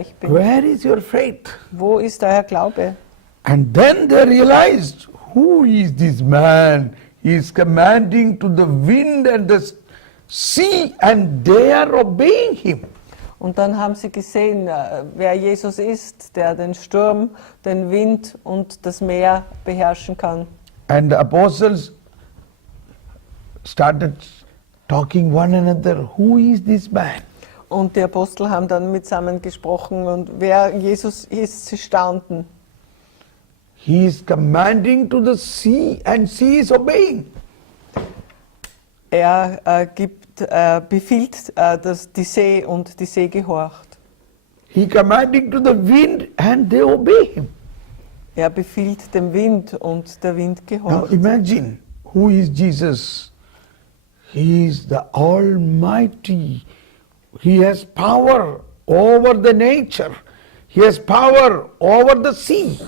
ich bin. Where is your faith? Wo ist euer Glaube? And then they realized, who is this man? He is commanding to the wind and the sea, and they are obeying him. Und dann haben sie gesehen, wer Jesus ist, der den Sturm, den Wind und das Meer beherrschen kann. And the apostles started talking one another, who is this man? Und die Apostel haben dann mitsammen gesprochen und wer Jesus ist, sie staunten. He is commanding to the sea and sea is obeying. Er befiehlt die See und die See gehorcht. He commanding to the wind and they obey him. Er befiehlt dem Wind und der Wind Now gehorcht. imagine, who is Jesus? He is the Almighty. He has power over the nature. He has power over the sea.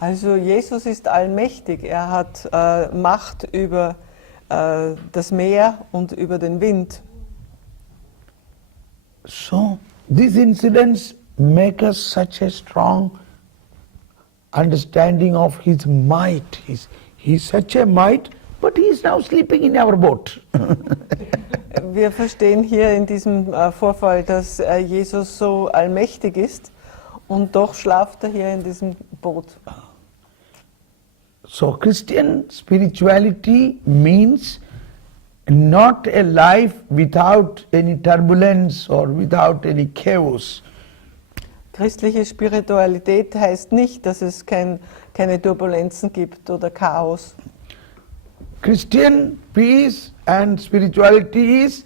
Also Jesus ist allmächtig. Er hat Macht über das Meer und über den Wind. So these incidents make us such a strong understanding of his might. He's such a might, but he is now sleeping in our boat. Wir verstehen hier in diesem Vorfall, dass Jesus so allmächtig ist und doch schlaft er hier in diesem Boot. So Christian spirituality means not a life without any turbulence or without any chaos. Christliche Spiritualität heißt nicht, dass es keine Turbulenzen gibt oder Chaos. Christian peace and spirituality is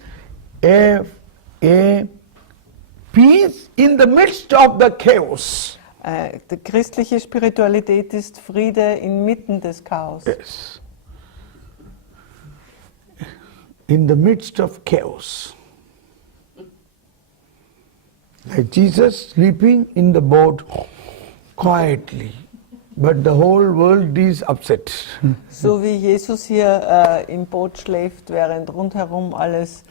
a peace in the midst of the chaos. Die christliche Spiritualität ist Friede inmitten des Chaos. Yes. In the midst of chaos. Like Jesus sleeping in the boat quietly, but the whole world is upset. So wie Jesus hier im Boot schläft, während rundherum alles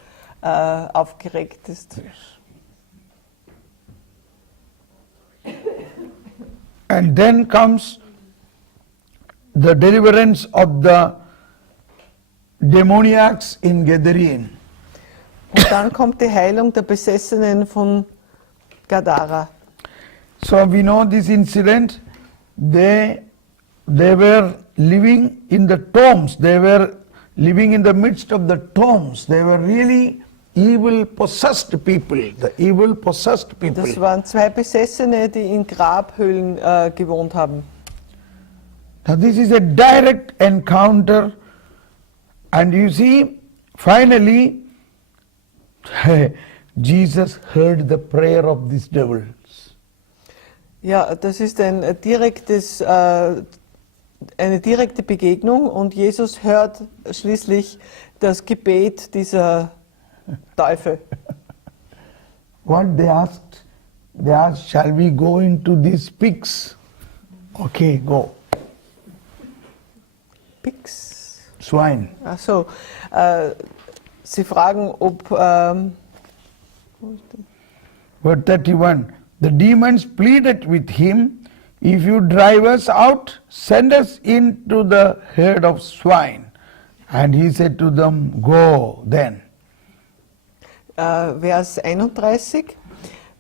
aufgeregt ist. And then comes the deliverance of the demoniacs in Gadarene. Und dann kommt die Heilung der Besessenen von Gadara. So we know this incident. They were living in the tombs. They were living in the midst of the tombs. They were really evil possessed people. The evil possessed people. Das waren zwei Besessene, die in Grabhöhlen gewohnt haben. Now this is a direct encounter, and you see, finally, Jesus heard the prayer of these devils. Ja, das ist eine direkte Begegnung und Jesus hört schließlich das Gebet dieser Teufel. What they asked, shall we go into these pigs? Okay, go. Pigs. Swine. Ach so, sie fragen, ob Verse 31, the demons pleaded with him, if you drive us out, send us into the herd of swine. And he said to them, go then. Vers 31,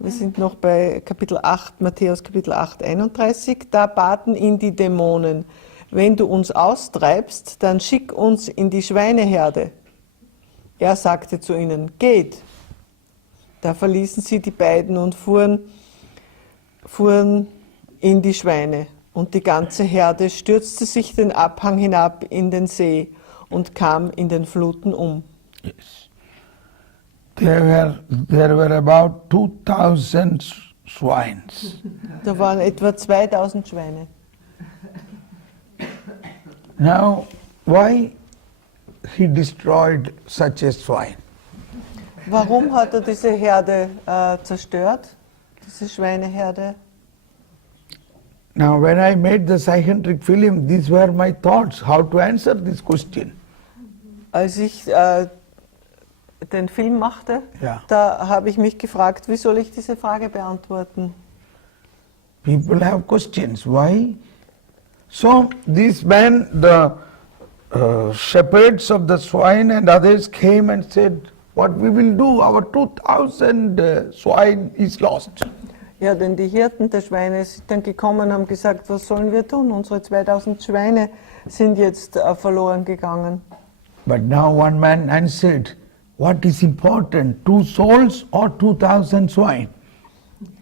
wir sind noch bei Kapitel 8, Matthäus Kapitel 8, 31, da baten ihn die Dämonen, wenn du uns austreibst, dann schick uns in die Schweineherde. Er sagte zu ihnen, geht. Da verließen sie die beiden und fuhren in die Schweine. Und die ganze Herde stürzte sich den Abhang hinab in den See und kam in den Fluten um. Yes. There were about 2,000 swines. Da waren etwa 2000 Schweine. Now, why he destroyed such a swine? Warum hat er diese Herde zerstört, diese Schweineherde? Now, when I made the psychiatric film, these were my thoughts, how to answer this question. Als ich den Film machte, Ja. da habe ich mich gefragt, wie soll ich diese Frage beantworten? People have questions. Why? So these men, the shepherds of the swine and others came and said, what we will do? Our 2000 swine is lost. Ja, denn die Hirten der Schweine sind dann gekommen und haben gesagt, was sollen wir tun? Unsere 2000 Schweine sind jetzt verloren gegangen. But now one man answered, what is important, 2 souls or 2000 swine?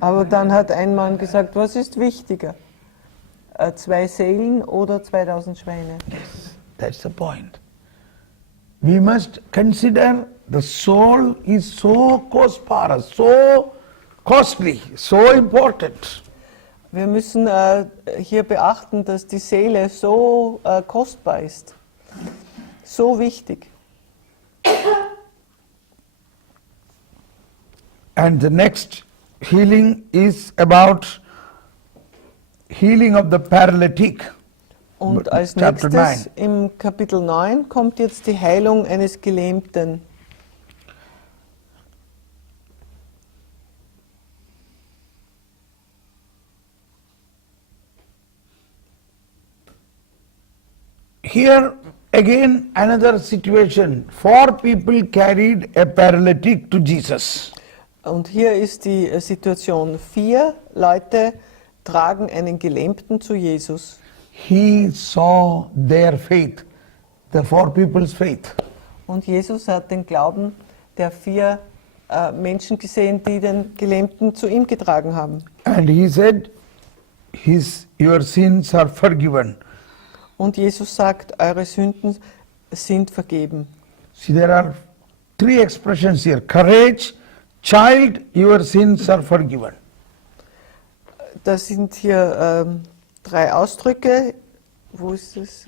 Aber dann hat ein Mann gesagt, was ist wichtiger? 2 Seelen oder 2000 Schweine? That's the point. We must consider the soul is so kostbar, so costly, so important. Wir müssen hier beachten, dass die Seele so kostbar ist, so wichtig. And the next healing is about healing of the paralytic. Und als Chapter nächstes 9. im Kapitel 9 kommt jetzt die Heilung eines Gelähmten. Here again another situation. 4 people carried a paralytic to Jesus. Und hier ist die Situation, 4 Leute tragen einen Gelähmten zu Jesus. He saw their faith, the 4 people's faith. Und Jesus hat den Glauben der 4 Menschen gesehen, die den Gelähmten zu ihm getragen haben. And he said, your sins are forgiven. Und Jesus sagt, eure Sünden sind vergeben. See, there are 3 expressions here. Courage, child, your sins are forgiven. Das sind hier 3 Ausdrücke. Wo ist es?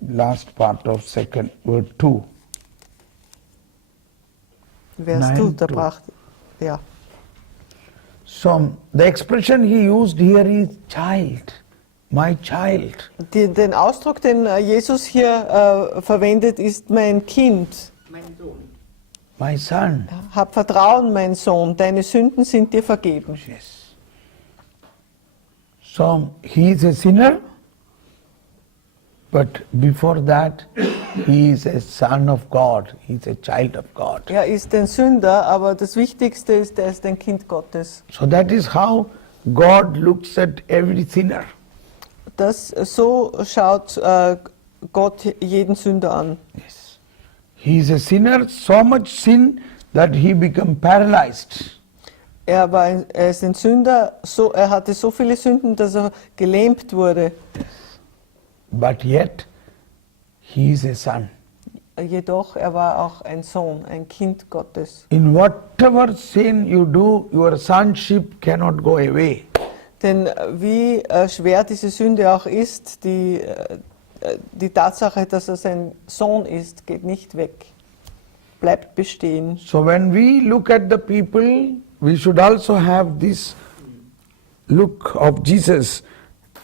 Last part of second word 2. Wärst 9, du, da 2. brachte. Ja. So the expression he used here is child, my child. Den Ausdruck, den Jesus hier verwendet, ist mein Kind. My son. Hab Vertrauen, mein Sohn, deine Sünden sind dir vergeben. Yes. So he is a sinner, but before that he is a son of God, he is a child of God. Er ist ein Sünder, aber das Wichtigste ist, er ist ein Kind Gottes. So that is how God looks at every sinner. So schaut Gott jeden Sünder an. Yes. He is a sinner, so much sin that he became paralyzed. Er ist ein Sünder, er hatte so viele Sünden, dass er gelähmt wurde. But yet he is a son. Jedoch, er war auch ein Sohn, ein Kind Gottes. In whatever sin you do, your sonship cannot go away. Denn wie schwer diese Sünde auch ist, die Tatsache, dass er sein Sohn ist, geht nicht weg, bleibt bestehen. So when we look at the people, we should also have this look of Jesus,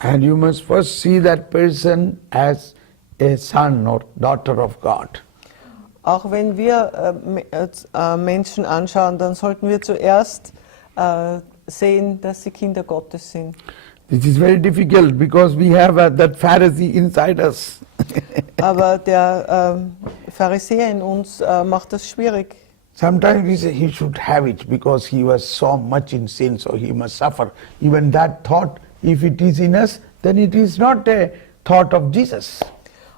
and you must first see that person as a son or daughter of God. Auch wenn wir Menschen anschauen, dann sollten wir zuerst sehen, dass sie Kinder Gottes sind. This is very difficult because we have that Pharisee inside us. Aber der Pharisäer in uns macht das schwierig. Sometimes we say he should have it because he was so much in sin, so he must suffer. Even that thought, if it is in us, then it is not a thought of Jesus.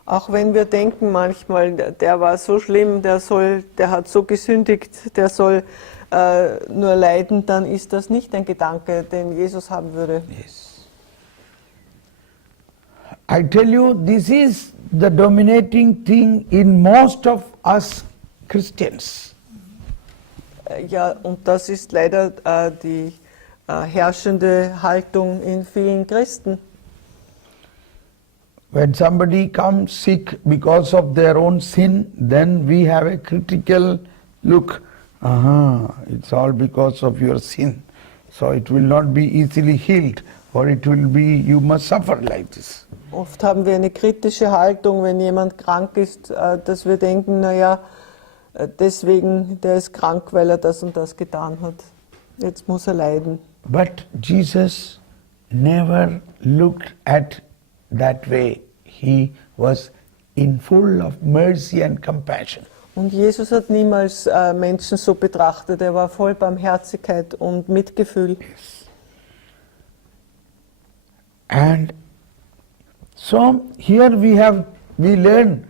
Auch wenn wir denken manchmal, der war so schlimm, der hat so gesündigt, der soll nur leiden, dann ist das nicht ein Gedanke, den Jesus haben würde. Yes. I tell you, this is the dominating thing in most of us Christians. Ja, und das ist leider die herrschende Haltung in vielen Christen. When somebody comes sick because of their own sin, then we have a critical look. It's all because of your sin. So it will not be easily healed, or it will be, you must suffer like this. Oft haben wir eine kritische Haltung, wenn jemand krank ist, dass wir denken, naja, deswegen, der ist krank, weil er das und das getan hat. Jetzt muss er leiden. But Jesus never looked at that way. He was in full of mercy and compassion. Und Jesus hat niemals Menschen so betrachtet. Er war voll Barmherzigkeit und Mitgefühl. And so here we learn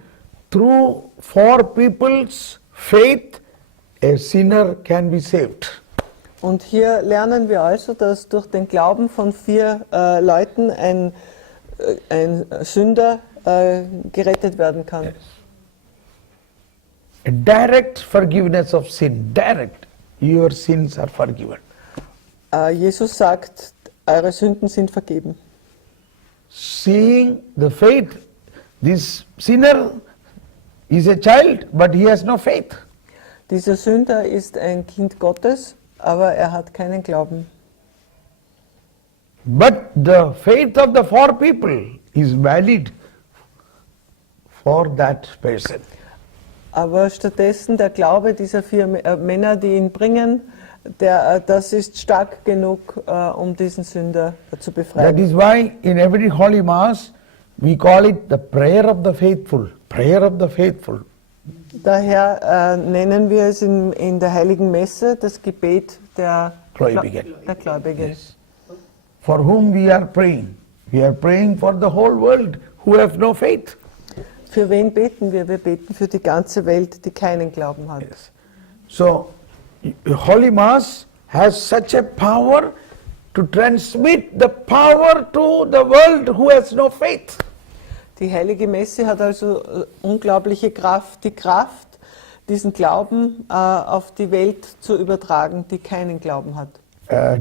through 4 people's faith a sinner can be saved. Und hier lernen wir also, dass durch den Glauben von 4 Leuten ein Sünder gerettet werden kann. Yes. A direct forgiveness of sin. Direct. Your sins are forgiven. Jesus sagt, eure Sünden sind vergeben. Seeing the faith, this sinner is a child, but he has no faith. Dieser Sünder ist ein Kind Gottes, aber er hat keinen Glauben. But the faith of the 4 people is valid for that person. Aber stattdessen der Glaube dieser 4 Männer, die ihn bringen, das ist stark genug, um diesen Sünder zu That befreien. is why in every Holy Mass we call it the prayer of the faithful. Prayer of the faithful. Daher nennen wir es in der Heiligen Messe das Gebet der Gläubigen. Der Gläubigen. Yes. For whom we are praying? We are praying for the whole world who have no faith. Für wen beten wir? Wir beten für die ganze Welt, die keinen Glauben hat. Yes. So, Holy Mass has such a power to transmit the power to the world who has no faith. Die Heilige Messe hat also unglaubliche Kraft, die Kraft, diesen Glauben auf die Welt zu übertragen, die keinen Glauben hat.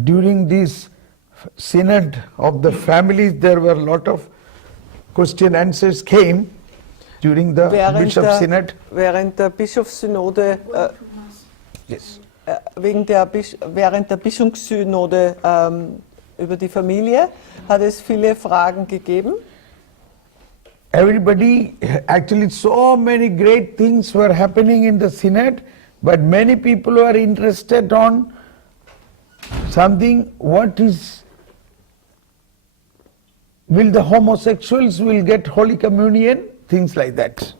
During this synod of the families, there were a lot of question answers came during the Bishop Synod. Während der Bischofssynode, Yes. während der Bischofssynode über die Familie hat es viele Fragen gegeben. Everybody, actually so many great things were happening in the synod, but many people were interested on something, will the homosexuals will get Holy Communion, things like that.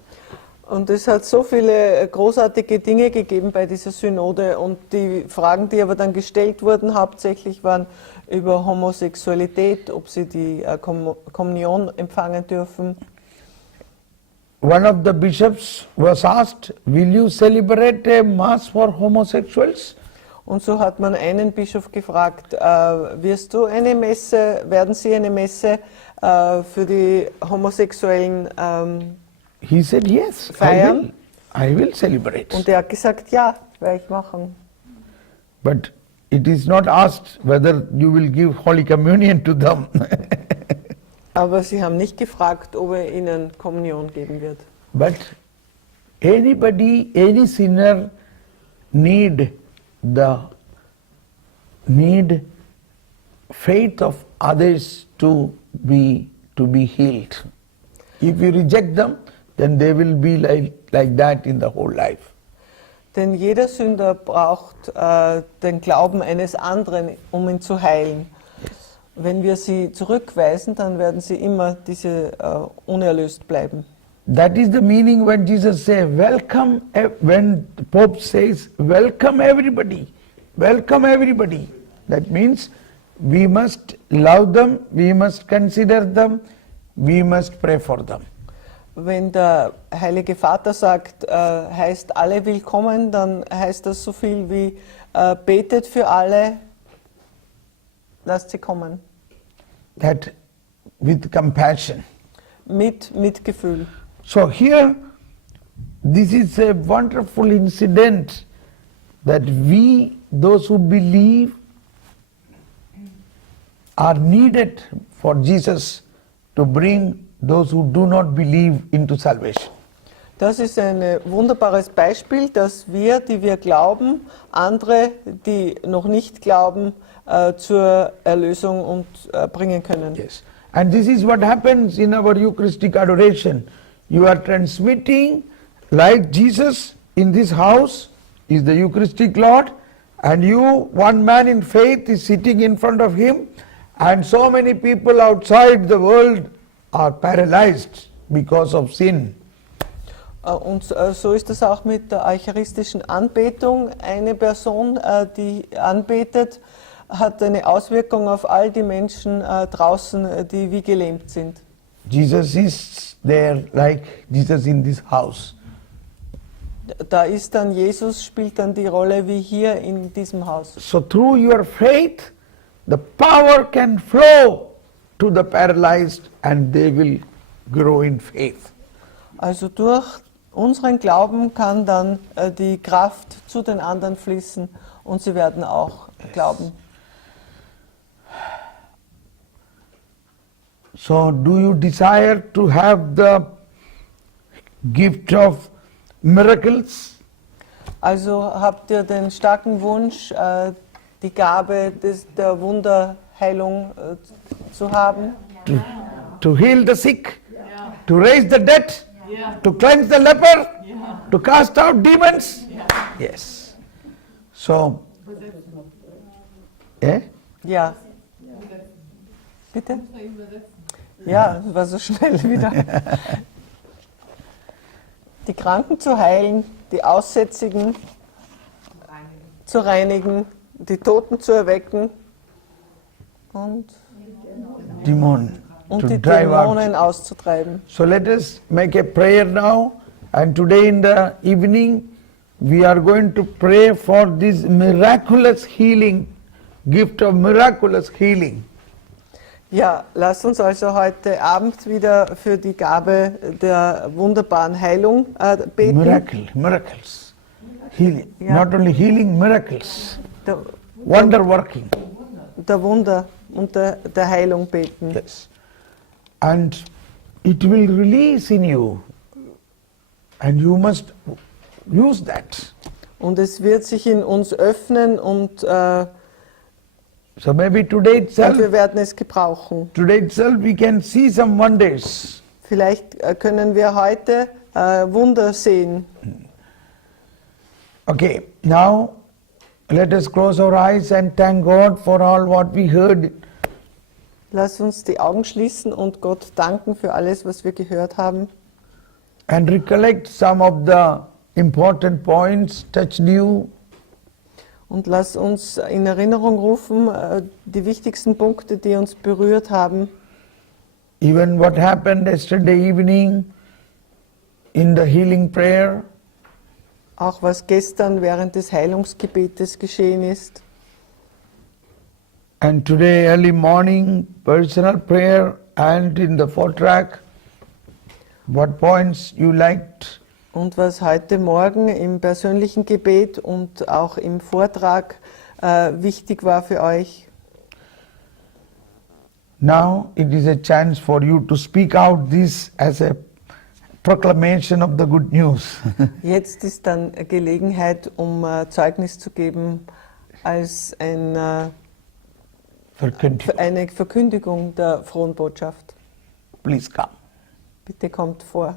Und es hat so viele großartige Dinge gegeben bei dieser Synode und die Fragen, die aber dann gestellt wurden, hauptsächlich waren über Homosexualität, ob sie die Kommunion empfangen dürfen. One of the bishops was asked, will you celebrate a mass for homosexuals? Und so hat man einen Bischof gefragt, werden Sie eine Messe für die Homosexuellen He said, yes, feiern? I will celebrate. Und er hat gesagt, ja, werde ich machen. But it is not asked whether you will give Holy Communion to them. Aber sie haben nicht gefragt, ob er ihnen Kommunion geben wird. But any sinner need faith of others to be healed. If you reject them, then they will be like that in the whole life. Denn jeder Sünder braucht den Glauben eines anderen, um ihn zu heilen. Wenn wir sie zurückweisen, dann werden sie immer unerlöst bleiben. That is the meaning when Jesus says, welcome, when the Pope says, welcome everybody. That means we must love them, we must consider them, we must pray for them. Wenn der Heilige Vater sagt, heißt alle willkommen, dann heißt das so viel wie betet für alle, lasst sie kommen. That with compassion. Mit Mitgefühl. So here, this is a wonderful incident that we, those who believe, are needed for Jesus to bring those who do not believe into salvation. Das ist ein wunderbares Beispiel, dass wir, die wir glauben, andere, die noch nicht glauben, zur Erlösung bringen können. Yes. And this is what happens in our Eucharistic adoration. You are transmitting, like Jesus in this house is the Eucharistic Lord, and you, one man in faith, is sitting in front of him, and so many people outside the world are paralyzed because of sin. Und so ist es auch mit der eucharistischen Anbetung. Eine Person, die anbetet, hat eine Auswirkung auf all die Menschen draußen, die wie gelähmt sind. Jesus is there like Jesus in this house. Da ist dann Jesus, spielt dann die Rolle wie hier in diesem Haus. So through your faith, the power can flow to the paralyzed and they will grow in faith. Also durch unseren Glauben kann dann die Kraft zu den anderen fließen und sie werden auch glauben. So do you desire to have the gift of miracles? Also habt ihr den starken Wunsch, die Gabe der Wunderheilung zu haben? To heal the sick, to raise the dead, to cleanse the leper, to cast out demons? Yes. So, Ja. Bitte? Ja, war so schnell wieder. Die Kranken zu heilen, die Aussätzigen zu reinigen, die Toten zu erwecken und die Dämonen auszutreiben. So let us make a prayer now, and today in the evening we are going to pray for this miraculous healing, gift of miraculous healing. Ja, lasst uns also heute Abend wieder für die Gabe der wunderbaren Heilung beten. Miracles. Healing. Ja. Not only healing, miracles. Der Wonder working. Wunder und der Heilung beten. Yes. And it will release in you. And you must use that. Und es wird sich in uns öffnen und So maybe today itself, wir werden es gebrauchen. we can see some wonders. Vielleicht können wir heute Wunder sehen. Okay, now let us close our eyes and thank God for all what we heard. Lass uns die Augen schließen und Gott danken für alles, was wir gehört haben. And recollect some of the important points touched you. Und lass uns in Erinnerung rufen, die wichtigsten Punkte, die uns berührt haben. Even what happened yesterday evening in the healing prayer. Auch was gestern während des Heilungsgebetes geschehen ist. And today early morning personal prayer and in the Vortrag. What points you liked? Und was heute Morgen im persönlichen Gebet und auch im Vortrag wichtig war für euch. Now it is a chance for you to speak out this as a proclamation of the good news. Jetzt ist dann Gelegenheit, um Zeugnis zu geben als eine Verkündigung der frohen Botschaft. Please come. Bitte kommt vor.